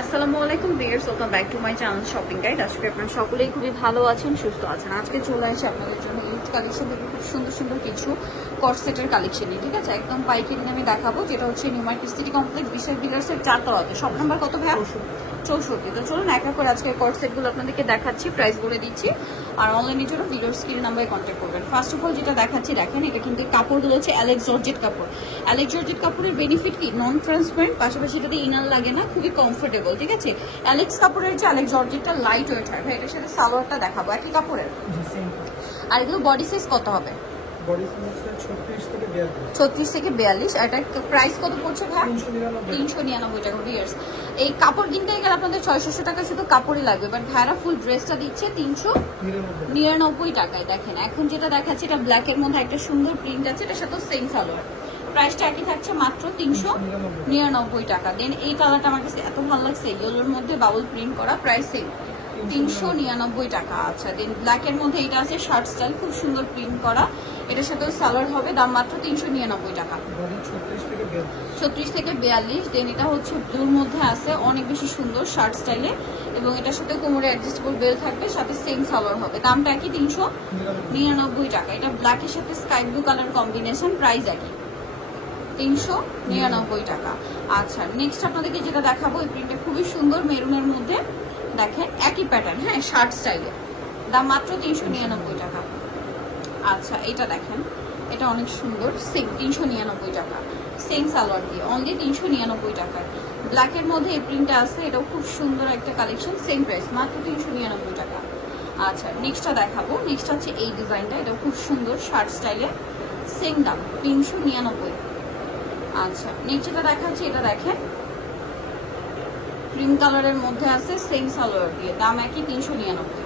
আসসালামু আলাইকুম viewers, welcome back to my channel shopping guide. আজকে আপনারা সকলেই খুবই ভালো আছেন, সুস্থ আছেন। আজকে চলে আসে আপনাদের জন্য ইউজ কালেকশন থেকে খুব সুন্দর সুন্দর কিছু কর্সেটের কালেকশন নিয়ে, ঠিক আছে? একদম পাইকারি আমি দেখাবো, যেটা হচ্ছে নিউ মার্কেট সিটি কমপ্লেক্স বিশাল বিলার্সের 4 তলাতে। শপ নাম্বার কত ভাইয়া? 64। তো চলুন এক এক করে আজকে কর্সেটগুলো আপনাদেরকে দেখাচ্ছি, প্রাইস বলে দিচ্ছি। আর অনলাইনের জন্য ভিডিওর স্ক্রিন নাম্বারে কন্ট্যাক্ট করবেন। ফার্স্ট অফ অল যেটা দেখাচ্ছি দেখেন, এটা কিন্তু কাপড়গুলো হচ্ছে অ্যালেক্স জর্জেট কাপড়। অ্যালেক্স জর্জেট কাপড়ের বেনিফিট কি? নন ট্রান্সপারেন্ট, পাশাপাশি এটাতে ইনার লাগে না, খুবই কমফোর্টেবল, ঠিক আছে? অ্যালেক্স কাপড়ের যে অ্যালেক্স জর্জেটটা লাইট ওয়েট হয় ভাই, এটার সাথে সালোয়ারটা দেখাবো একই কাপড়ের। আর এগুলো বডি সাইজ কত হবে? 36 থেকে 42। আর এটা প্রাইস কত পড়ছে ভাই? 399 টাকা। ভিউয়ার্স, এই কাপড় কিনতে গেলে আপনাদের 600 টাকা শুধু কাপড়ই লাগবে, বাট ভাইরা ফুল ড্রেসটা দিচ্ছে 399 টাকায়। দেখেন এখন যেটা দেখাচ্ছে, এটা ব্ল্যাকের মধ্যে একটা সুন্দর প্রিন্ট আছে, এটার সাথে সেম সালোয়ার। প্রাইসটা একই থাকছে, মাত্র 399 টাকা। দেন এই কালারটা আমার কাছে এত ভালো লাগছে, ইয়েলোর মধ্যে বাবল প্রিন্ট করা, প্রাইস সেম 399 টাকা। আচ্ছা, দেন ব্ল্যাকের মধ্যে এটা আছে শার্ট স্টাইল, খুব সুন্দর প্রিন্ট করা, এটার সাথে সালোয়ার হবে, দাম মাত্র 399 টাকা। 36 থেকে 42। দেন এটা হচ্ছে ব্লুর মধ্যে আছে, অনেক বেশি সুন্দর শার্ট স্টাইলে, এবং এটার সাথে কোমরে অ্যাডজাস্টেবল বেল থাকবে, সাথে সেম সালোয়ার হবে, দামটা একই 399 টাকা। এটা ব্ল্যাকের সাথে sky blue colour combination, price একই 399 টাকা। আচ্ছা, নেক্সট আপনাদেরকে যেটা দেখাবো, এই প্রিন্টটা খুবই সুন্দর, মেরুনের মধ্যে দেখেন, একই প্যাটার্ন, হ্যাঁ, শার্ট স্টাইলে, দাম মাত্র 399 টাকা। আচ্ছা, এটা দেখেন, এটা অনেক সুন্দর, সেম 399 টাকা, সেম সালোয়ার দিয়ে, অনলি 399 টাকা। ব্ল্যাকের মধ্যে এই প্রিন্টটা আছে, এটাও খুব সুন্দর একটা কালেকশন, সেম প্রাইস, মাত্র 399 টাকা। আচ্ছা, নেক্সটটা দেখাবো, নেক্সট হচ্ছে এই ডিজাইনটা, এটাও খুব সুন্দর শার্ট স্টাইলে, সেম দাম 399। আচ্ছা, নেক্সট যেটা দেখাচ্ছি, এটা দেখেন ক্রিম কালারের মধ্যে আছে, সেম সালোয়ার দিয়ে, দাম একই 399।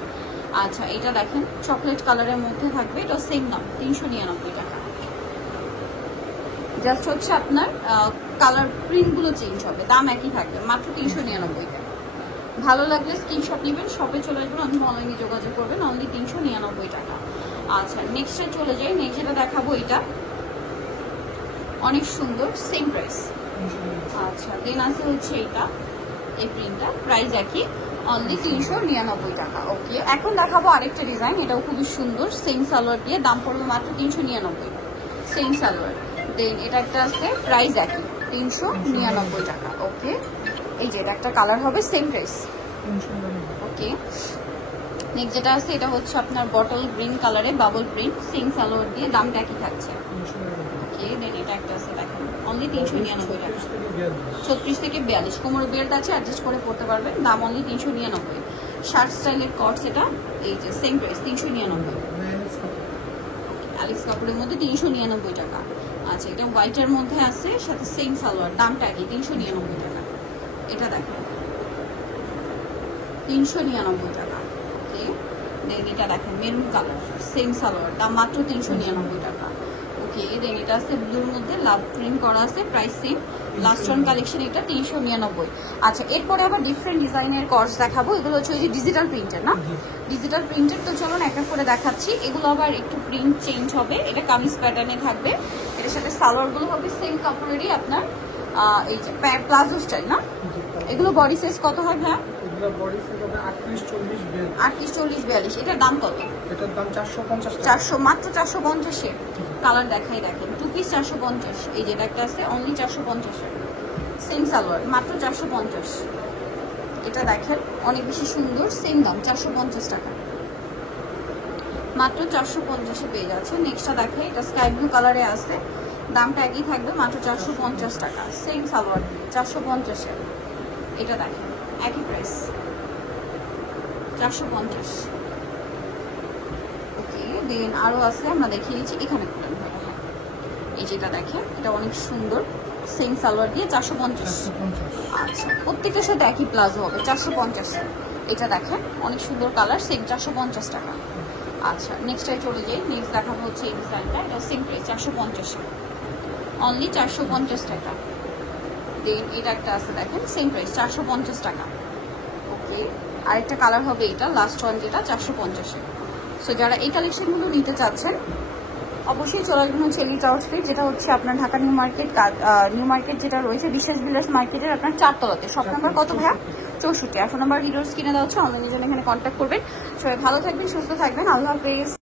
আচ্ছা, এটা দেখেন চকলেট কালারের মধ্যে থাকবে, এটা সেম দাম 399 টাকা। জাস্ট হচ্ছে আপনার কালার প্রিন্টগুলো চেঞ্জ হবে, দাম একই থাকবে, মাত্র 399 টাকা। ভালো লাগলে স্ক্রিনশট নেবেন, শপে চলে আসবেন, অথবা অনলাইনে যোগাযোগ করবেন, অনলি 399 টাকা। আচ্ছা, নেক্সটে চলে যাই, নেক্সট যেটা দেখাবো, এটা অনেক সুন্দর, সেম প্রাইস। আচ্ছা, দেন আছে হচ্ছে এটা, এই প্রিন্টটা, প্রাইস একই, অনলি 399 টাকা। ওকে, এখন দেখাবো আরেকটা ডিজাইন, এটাও খুবই সুন্দর, সেম সালোয়ার দিয়ে, দাম পড়বে মাত্র 399, সেম সালোয়ার। দেন এটা একটা আছে, প্রাইস একই 399 টাকা। ওকে, এই যে এটা একটা কালার হবে, সেম প্রাইস। ওকে, নেক্সট যেটা আছে, এটা হচ্ছে আপনার বটল গ্রিন কালারে বাবল প্রিন্ট, সেম সালোয়ার দিয়ে, দামটা একই থাকছে। ওকে, দেন এটা একটা আছে দেখেন, অনলি 399 টাকা। 36 থেকে 42, কোমর বেল্ট আছে, অ্যাডজাস্ট করে পড়তে পারবেন, দাম অনলি 399। শার্ট স্টাইলের কটস, এটা এই যে সেম প্রাইস 399। অ্যালেক্স কাপড়ের মধ্যে 399 টাকা। আচ্ছা, এটা হোয়াইটের মধ্যে আছে, সাথে সেম সালোয়ার, দামটা একই 399 টাকা। এটা দেখেন 399 টাকা। ওকে, দেন এটা দেখেন মেরুন কালার, সেম সালোয়ার, দাম মাত্র 399 টাকা। ওকে, দেন এটা আছে ব্লুর মধ্যে লাভ প্রিন্ট করা আছে, price same, last one collection, এটা 399। আচ্ছা, এরপরে আবার ডিফারেন্ট ডিজাইনের কর্স দেখাবো, এগুলো হচ্ছে ওই যে ডিজিটাল প্রিন্টের না, ডিজিটাল প্রিন্টের। তো চলুন এক এক করে দেখাচ্ছি, এগুলো আবার একটু প্রিন্ট চেঞ্জ হবে, এটা কামিজ প্যাটার্নে থাকবে, এটার সাথে সালোয়ারগুলো হবে সেম কাপড়েরই, আপনার এই যে প্লাজো স্টাইল না। এগুলো বডি সাইজ কত হয় ভাই? 38, 40, 42। এটার দাম কত? এটার দাম 450 টাকা। 400, মাত্র 450 এ। কালার দেখাই, দেখেন 2 পিস 450, এই যেটা একটা আছে অনলি 450 এ, সেম সালোয়ার, মাত্র 450। এটা দেখেন অনেক বেশি সুন্দর, সেম দাম 450 টাকা, মাত্র 450 এ পেয়ে যাচ্ছে। নেক্সটটা দেখাই, এটা স্কাই ব্লু কালারে আছে, দামটা একই থাকবে, মাত্র 450 টাকা, সেম সালোয়ার 450 এ। এটা দেখেন একই প্রাইস 450। ওকে, দেন আরো আছে, আমরা দেখিয়ে দিচ্ছি, এখানে খুলেন ভাই, হ্যাঁ, এই যেটা দেখেন, এটা অনেক সুন্দর, সেম সালোয়ার দিয়ে 450। আচ্ছা, প্রত্যেকটার সাথে একই প্লাজো হবে, 450। এটা দেখেন অনেক সুন্দর কালার, সেম 450 টাকা। আচ্ছা, নেক্সটটাই চলে যাই, নেক্সট দেখাবো হচ্ছে এই ডিজাইনটা, এটা সেম প্রাইস 450, অনলি 450 টাকা। দেন এটা একটা আছে দেখেন, সেম প্রাইস 450 টাকা। ওকে, আরেকটা কালার হবে এটা লাস্ট ওয়ান, যেটা 450 এ। সো যারা এই কালেকশনগুলো নিতে চাচ্ছেন, অবশ্যই চলে আসবেন হচ্ছে এলিট আউটফিট, যেটা হচ্ছে আপনার ঢাকা নিউ মার্কেট যেটা রয়েছে বিশ্বাস বিলাস মার্কেটের আপনার 4 তলাতে। শপ নাম্বার কত ভাইয়া? 64। এখন নাম্বার ভিডিওর স্ক্রিনে দেওয়া হচ্ছে, অনলাইনের জন্য এখানে কন্ট্যাক্ট করবেন। সবাই ভালো থাকবেন, সুস্থ থাকবেন, আল্লাহ হাফেজ।